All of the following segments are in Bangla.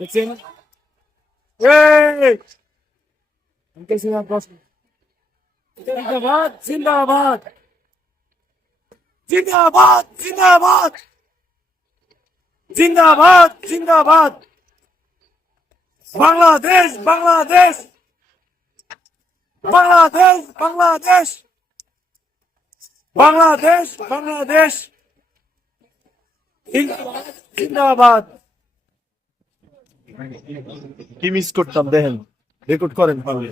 দেখছেন? এই! জিন্দাবাদ, জিন্দাবাদ, জিন্দাবাদ, জিন্দাবাদ, জিন্দাবাদ, জিন্দাবাদ। বাংলাদেশ, বাংলাদেশ, বাংলাদেশ, বাংলাদেশ, বাংলাদেশ, বাংলাদেশ, জিন্দাবাদ। কি মিস করতাম দেখেন, রেকর্ড করেন পারলে।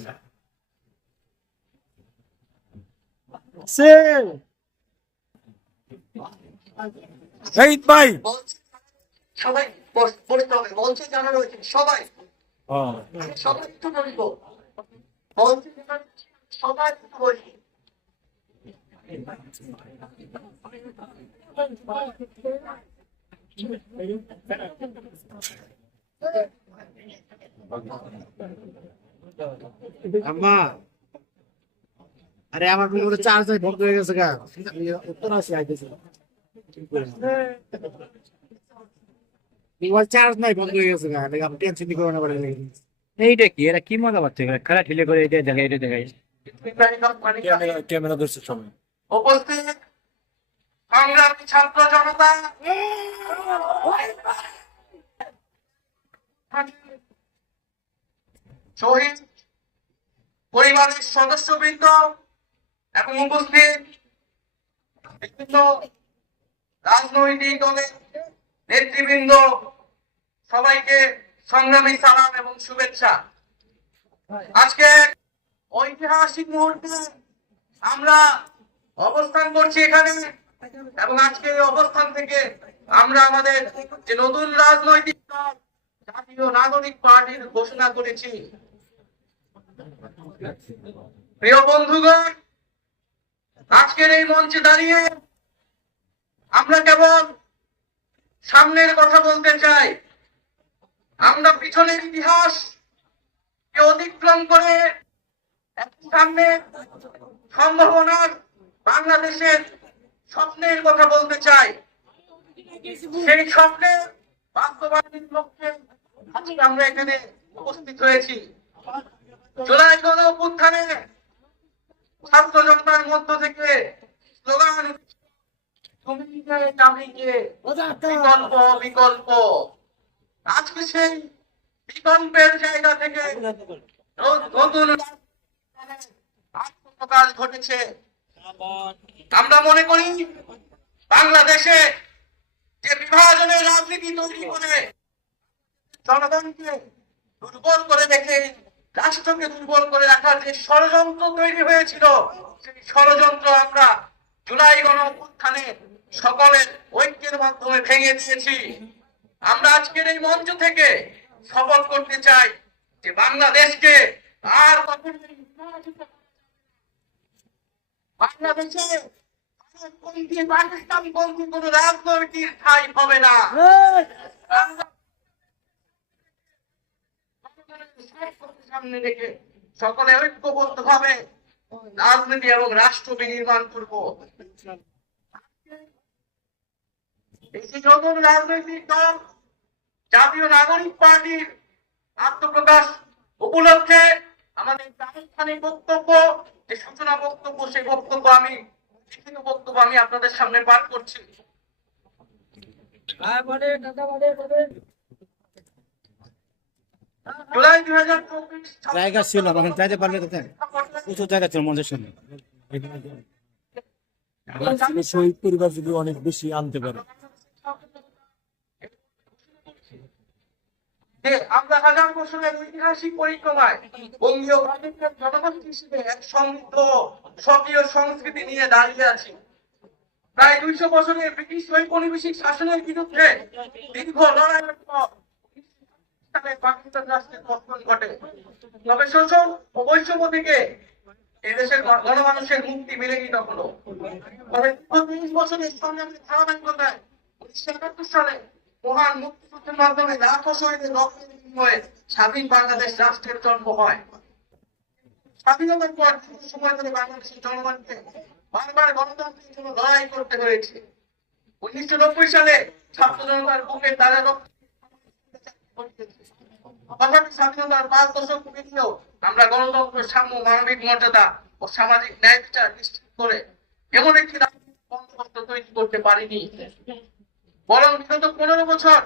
শহীদ ভাই সবাই বলতে হবে, মঞ্চে জানা রয়েছে সবাই, সবাই একটু বলবো, মঞ্চে সবাই একটু বলবো। আম্মা, আরে আমার ফোনে চার্জ নাই, বন্ধ হয়ে গেছে গা। উত্তর আসি আইতেছে, মোবাইল চার্জ নাই, বন্ধ হয়ে গেছে গা। আমি টেনশন করবো না। এইটা কি, এরা কি মজা পাচ্ছে, খেলা ঠেলে করে এটা দেখাই, এটা দেখাই। ক্যামেরা ধরছে সবাই। উপস্থিত সংগ্রামী ছাত্র জনতা, শহীদ পরিবারের সদস্যবৃন্দ এবং উপস্থিত বিভিন্ন রাজনৈতিক দলের নেতৃবৃন্দ, সবাইকে সংগ্রামী সালাম এবং শুভেচ্ছা। আজকে ঐতিহাসিক মুহূর্তে আমরা অবস্থান করছি এখানে, এবং আজকে এই অবস্থান থেকে আমরা আমাদের যে নতুন রাজনৈতিক দল জাতীয় নাগরিক পার্টির ঘোষণা করেছি। প্রিয় বন্ধুগণ, আজকের এই মঞ্চে দাঁড়িয়ে আমরা কেবল সামনের কথা বলতে চাই। আমরা পিছনের ইতিহাস কে অতিক্রম করে সামনে সম্ভাবনার বাংলাদেশের স্বপ্নের কথা বলতে চাই। সেই স্বপ্নের বাস্তবায়নের লক্ষ্যে আজকে আমরা এখানে উপস্থিত হয়েছি। জুলাই গণ অভ্যুত্থানে ছাত্র জনতার মধ্য থেকে স্লোগান, বিকল্প বিকল্প। আজকে সেই বিকল্পের জায়গা থেকে নতুন আত্মপ্রকাশ ঘটেছে। আমরা মনে করি বাংলাদেশে যে বিভাজনের রাজনীতি তৈরি করে জনগণকে দুর্বল করে রেখে রাষ্ট্রকে দুর্বল করে রাখার যে ষড়যন্ত্র তৈরি হয়েছিল, সেই ষড়যন্ত্র আমরা জুলাই গণ অভ্যুত্থানে সকলের ঐক্যের মাধ্যমে ভেঙে দিয়েছি। আমরা আজকের এই মঞ্চ থেকে শপথ করতে চাই যে বাংলাদেশকে আর কখনোই বাংলাদেশে পাকিস্তানপন্থী কোন রাজনৈতিক ঠাঁই হবে না। সামনে রেখে সকলে ঐক্যবদ্ধ ভাবে রাজনীতি এবং রাষ্ট্র বিনির্মাণ করব। এই যে নতুন রাজনৈতিক দল জাতীয় নাগরিক পার্টির আত্মপ্রকাশ উপলক্ষে আমাদের আনুষ্ঠানিক বক্তব্য, যে সূচনা বক্তব্য, সেই বক্তব্য আমি লিখিত বক্তব্য আমি আপনাদের সামনে পাঠ করছি। জুলাই 2024 জায়গা ছিল, এখন চাইতে পারলে তো প্রচুর জায়গা ছিল মঞ্চের সামনে। শহীদ পরিবার যদি অনেক বেশি আনতে পারে। আমরা হাজার বছরের ঐতিহাসিক পরিক্রমায় বঙ্গীয় জনগোষ্ঠী হিসেবে এক সমৃদ্ধ সক্রিয় সংস্কৃতি নিয়ে দাঁড়িয়ে আছি। প্রায় 200 বছরের ব্রিটিশ ঔপনিবেশিক শাসনের বিরুদ্ধে দীর্ঘ লড়াইয়ের পর পাকিস্তান রাষ্ট্রের পতন ঘটে। তবে শোষণ ও বৈষম্য থেকে এদেশের গণমানুষের মুক্তি মেলেনি তখনো। তবে 30 বছরের সংগ্রামের ধারাবাহিকতায় 1971 সালে মহান মুক্তিযুদ্ধের মাধ্যমে লাখো শহীদের রক্তের বিনিময়ে স্বাধীন বাংলাদেশ রাষ্ট্রের জন্ম হয়। স্বাধীনতার পর দীর্ঘ সময় ধরে বাংলাদেশের জনগণকে বারবার গণতন্ত্রের জন্য লড়াই করতে হয়েছে। 1990 সালে ছাত্র জনতার বুকে তারা তথাপি স্বাধীনতার 5 দশক পেরিয়েও আমরা গণতন্ত্র, সাম্য, মানবিক মর্যাদা ও সামাজিক ন্যায় বিচার নিশ্চিত করে এমন একটি বন্দোবস্ত তৈরি করতে পারিনি। বরং বিগত 15 বছর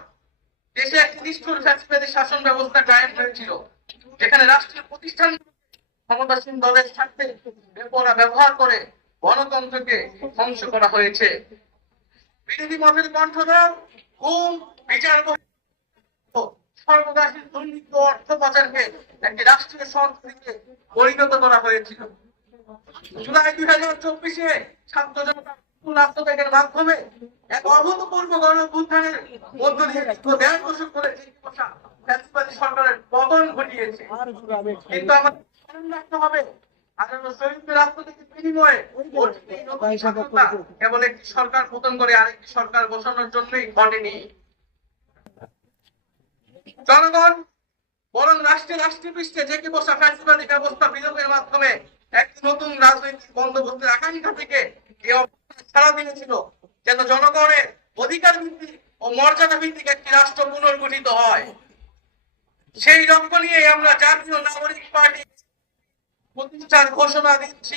দেশে একটি নিষ্ঠুর ফ্যাসিবাদী শাসন ব্যবস্থা কায়েম হয়েছিল, যেখানে রাষ্ট্রীয় প্রতিষ্ঠান ক্ষমতাসীন দলের স্বার্থে বেপরোয়া ব্যবহার করে গণতন্ত্রকে ধ্বংস করা হয়েছে। বিরোধী মতের কণ্ঠদান, গুম, বিচার সর্বদাসী দুর্নীতি ও অর্থ পাচারকে একটি রাষ্ট্রীয় সংস্কৃতিতে পরিণত করা হয়েছিল। জুলাই 2024-এ ছাত্র জনতা আত্মত্যাগের মাধ্যমে এক অভূতপূর্ব গণ-অভ্যুত্থানের মধ্য দিয়ে দীর্ঘ 1.5 দশক ধরে ফ্যাসিবাদী সরকারের পতন ঘটিয়েছে। কিন্তু আমাদের স্মরণ রাখতে হবে, আঠারো শহীদের রাজনীতির বিনিময়ে কেবল একটি সরকার পতন করে আরেকটি সরকার বসানোর জন্যই ঘটেনি। জনগণ বরং রাষ্ট্রীয় পৃষ্ঠে জেগে বসা ফ্যাসিবাদী ব্যবস্থা বিলোপের মাধ্যমে একটি নতুন রাজনৈতিক বন্দোবস্তের আকাঙ্ক্ষা থেকে সারা দিয়েছিল, যেন জনগণের অধিকার ভিত্তিক ও মর্যাদা ভিত্তিক একটি রাষ্ট্র পুনর্গঠিত হয়। সেই লক্ষ্য নিয়ে আমরা জাতীয় নাগরিক পার্টি প্রতিষ্ঠার ঘোষণা দিচ্ছি।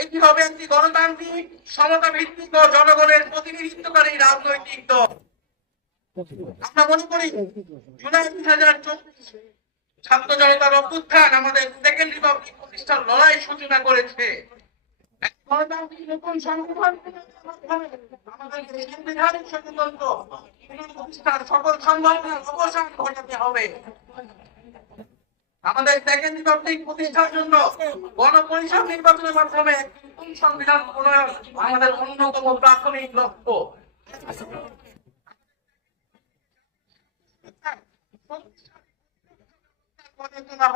এটি হবে একটি গণতান্ত্রিক, সমতা ভিত্তিক ও জনগণের প্রতিনিধিত্বকারী রাজনৈতিক দল। আমরা মনে করি জুলাই 2024 ছাত্র জনতার অভ্যুত্থান আমাদের সেকেন্ড রিপাবলিক প্রতিষ্ঠার লড়াই সূচনা করেছে। গণতান্ত্রিক নতুন সংবিধান আমাদের সাংবিধানিক স্বতন্ত্র প্রতিষ্ঠার সকল সম্ভাবনার অবসান ঘটাতে হবে। আমাদের সেকেন্ড রিপাবলিক প্রতিষ্ঠার জন্য গণপরিষদ নির্বাচনের মাধ্যমে নতুন সংবিধান প্রণয়ন আমাদের অন্যতম প্রাথমিক লক্ষ্য।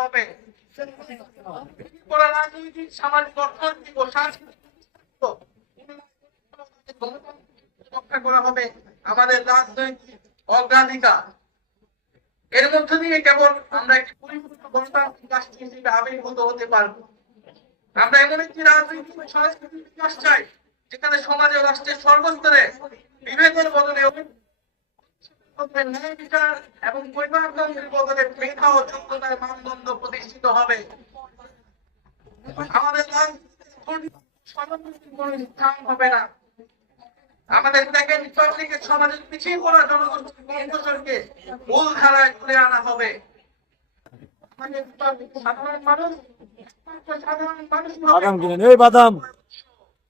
হবে রাজনৈতিক, সামাজিক, অর্থনৈতিক ও সাংস্কৃতিক রক্ষা করা হবে আমাদের রাজনৈতিক অগ্রাধিকার। এর মধ্য দিয়ে কেবল আমরা একটি পরিপূর্ণ গণতান্ত্রিক রাষ্ট্র হিসেবে আবির্ভূত হতে পারব। আমরা এমন একটি রাজনৈতিক সাংস্কৃতিক বিকাশ চাই, যেখানে সমাজে ও রাষ্ট্রের সর্বস্তরে বিভেদের বদলে ন্যায় বিচার এবং পরিবারতন্ত্রের বদলে মেধা ও যোগ্যতার মানদণ্ড প্রতিষ্ঠিত হবে। আমাদের স্থান হবে না। আমাদের সেকেন্ড রিপাবলিকের সমাজের পিছিয়ে পড়া জনগোষ্ঠীর কণ্ঠস্বরকে মূল ধারায় তুলে আনা হবে। সাধারণ মানুষ বাদাম কিনেন, এই বাদাম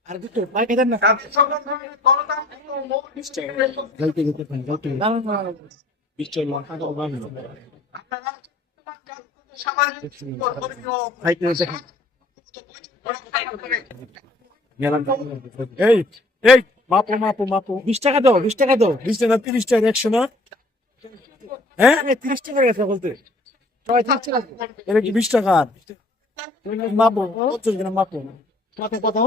আর দুটো পাই খেতেন না। তাদের সকল ধরনের গণতান্ত্রিক ও মৌলিক সামাজিক ও ধর্মীয় এই এই মাপো মাপো মাপো 20 টাকা দাও, 20 টাকা দাও। 20 টাকা 30 টাকা 100 না? হ্যাঁ 30 টাকা গেছে বলতে। সবাই 30 টাকা। এটা কি 20 টাকা? মাপো 50 গ্রাম মাপো। কত কত?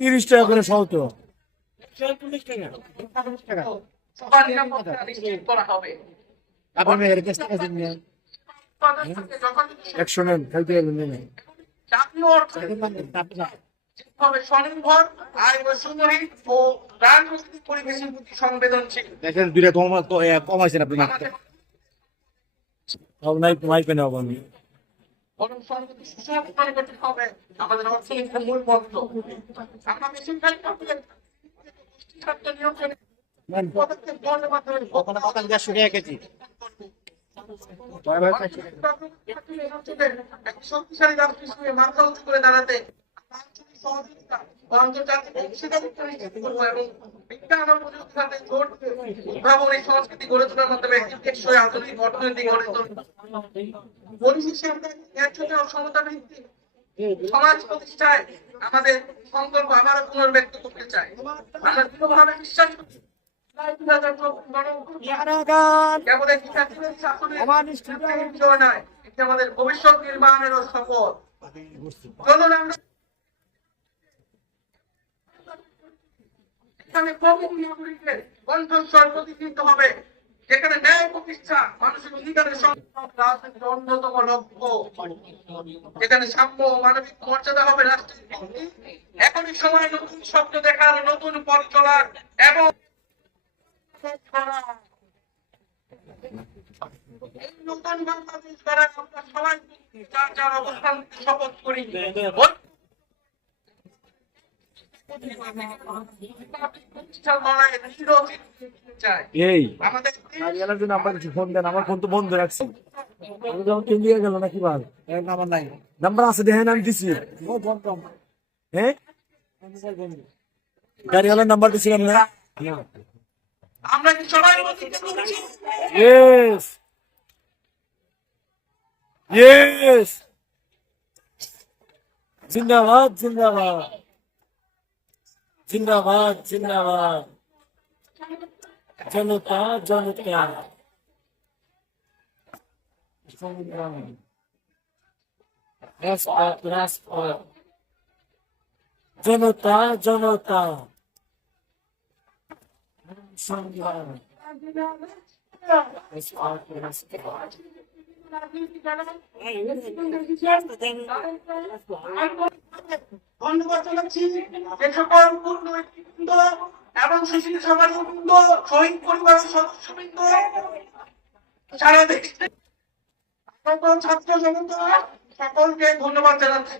30 টাকা করে সহ তো। 40 টাকা। 40 টাকা। সবার নিরাপত্তা নিশ্চিত করা হবে। আপনার মেয়ের কাছ থেকে দিন। 100 নেন, খাইতে পারবেন না। জাতীয় অর্থনীতি হবে স্বনির্ভর, আয় বৈষম্যহীন ও প্রাণপ্রকৃতিক পরিবেশের প্রতি সংবেদনশীল। দেখেন দুইটা কমাইছেন আপনি। সব নাই মাইপে নাও আমি। বরং সংগতি সুশাসন করতে হবে আমাদের অর্থনীতির মূল মন্ত্র। আমরা বেশিরভাগ গোষ্ঠী স্বার্থ নিয়ন্ত্রণে পদক্ষেপ গ্রহণের মাধ্যমে ওখানে কত 150 টাকা কেজি। শক্তিশালী রাষ্ট্র হিসেবে মাথা উঁচু করে দাঁড়াতে আঞ্চলিক সহযোগিতা ও আন্তর্জাতিক অংশীদারিত্ব নিশ্চিত করবো এবং বিজ্ঞান ও প্রযুক্তি খাতে জোর দিয়ে উদ্ভাবনী সংস্কৃতি গড়ে তোলার মাধ্যমে টেকসই আধুনিক অর্থনীতি গড়ে তুলব। পরিশেষে আমরা ন্যায্যতা ও সমতা ভিত্তিক সমাজ প্রতিষ্ঠায় আমাদের সংকল্প আবারও পুনর্ব্যক্ত করতে চাই। আমরা দৃঢ়ভাবে বিশ্বাস করি কেবল একটি ফ্যাসিবাদী শাসনের বিজয় নয়, এটি আমাদের ভবিষ্যৎ নির্মাণেরও শপথ। চলুন আমরা এখানে প্রতিটি নাগরিকের কণ্ঠস্বর প্রতিষ্ঠিত হবে যেখানে ন্যায় প্রতিষ্ঠা মানুষের অধিকারের সংরক্ষণ রাজনীতির অন্যতম লক্ষ্য, যেখানে সাম্য ও মানবিক মর্যাদা হবে রাষ্ট্রের ভিত্তি। এখনই সময় নতুন স্বপ্ন দেখার, নতুন পথ চলার এবং এই নতুন বাংলাদেশ গড়ার আমরা সবাই যার যার অবস্থান থেকে শপথ করি। এই আমাদের গাড়িওয়ালার জন্য আমার কিছু ফোন দেন, আমার ফোন তো বন্ধ রাখছি। আমি যখন চলিয়ে গেল নাকি ভাই, নাম্বার নাই নাম্বার আছে দেখেন, আমি দিছি। হ্যাঁ, গাড়িওয়ালার নাম্বার দিছিলাম না? আমরা কি সবাই প্রতিজ্ঞা করছি? Yes. Yes. জিন্দাবাদ জিন্দাবাদ জিন্দাবাদ জিন্দাবাদ, জনতা জনতা সংগ্রাম, রাজপথ রাজপথ, জনতা জনতা সংগ্রাম, রাজপথ রাজপথ। ধন্যবাদ জানাচ্ছি যে সকল কূটনৈতিকবৃন্দ এবং সুশীল সমাজবৃন্দ, শহীদ পরিবারের সদস্যবৃন্দ, সারা দেশে সকল ছাত্র জনতা সকলকে ধন্যবাদ জানাচ্ছি।